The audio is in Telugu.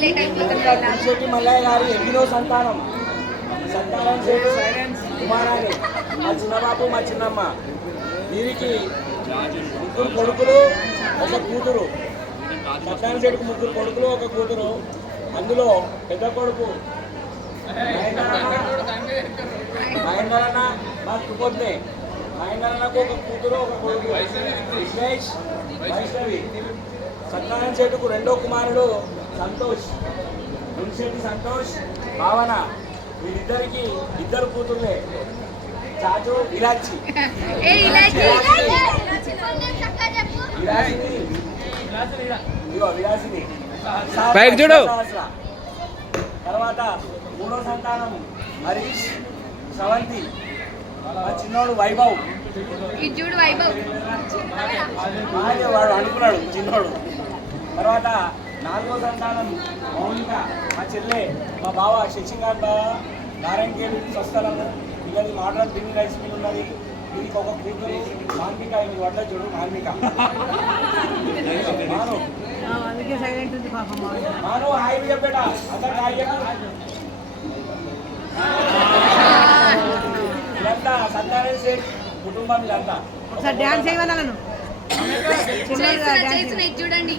పులిశెట్టి మల్లయ్య గారి 8వ సంతానం సంతానం శెట్టి కుమారాణి, మా చిన్నబాబు మా చిన్నమ్మ. వీరికి 3 కొడుకులు 1 కూతురు. సంతానం శెట్టికి 3 కొడుకులు 1 కూతురు. అందులో పెద్ద కొడుకు మహేంద్రన్న మా కుపోద్నే. మహేంద్రన్నకు 1 కూతురు 1 కొడుకు విఘ్నేష్, వైష్ణవి. సత్యనారాయణ శెట్టికు 2వ కుమారుడు సంతోష్, పులిశెట్టి సంతోష్, భావన. వీరిద్దరికి 2 కూతుర్లే, చాచు ఇలాచి. విలాసిని తర్వాత 3వ సంతానం హరీష్, శ్రవంతి. మా చిన్నోడు వైభవ్. వాడు అనుకున్నాడు చిన్నోడు. తర్వాత 4వ సంతానం మౌనిక, మా చెల్లె. మా బావ శశికాంత్ బావ నారాయణకేళి స్వస్థలము. ఇది మోడల్ బిన్ని రైస్ మిల్ ఉన్నది. దీనికి 1 కూతురు మాన్విక. ఇది వడ్ల చూడు మాన్విక. మాను హాయి చెప్పేట అందరు హాయి చెప్పు. ఇదంతా సత్యనారాయణ శెట్టి కుటుంబం. ఇదంతా డాన్స్ చేయమన్నా చూడండి.